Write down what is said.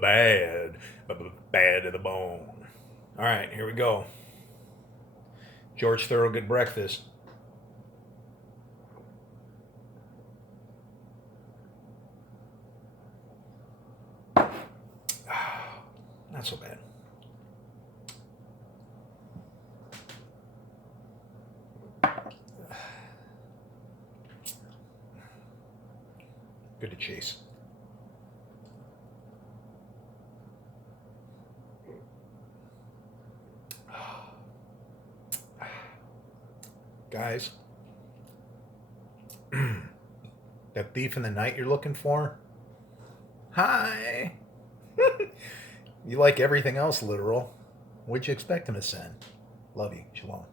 Bad. Bad to the bone. All right, here we go. George Thorogood breakfast. Not so bad. Good to chase. Guys, that beef in the night you're looking for? Hi. You like everything else literal. What'd you expect him to send? Love you. Shalom.